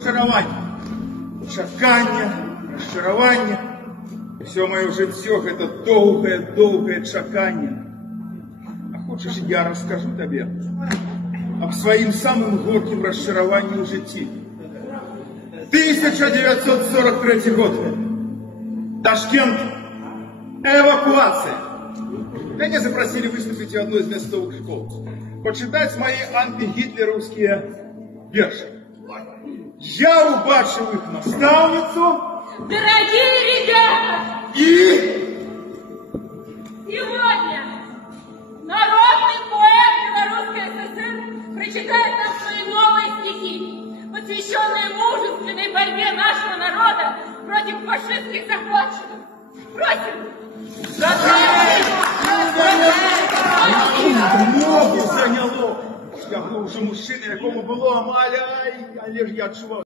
Розчарування, чакання, розчарування. Все моє життя – это долгое чакання. А хочешь, я расскажу тебе об своим самым горьким розчаровании в житті. 1943 год. Ташкент. Эвакуация. Меня запросили выступить в одной из местных школ. Почитать мои антигитлеровские верши. Я убачил их наставницу. Дорогие ребята! И сегодня народный поэт Белорусской ССР прочитает нам свои новые стихи, посвященные мужественной борьбе нашего народа против фашистских захватчиков. Просим! Ногу заняло. Я був вже мужчина, якому було амаль, але ж я чував.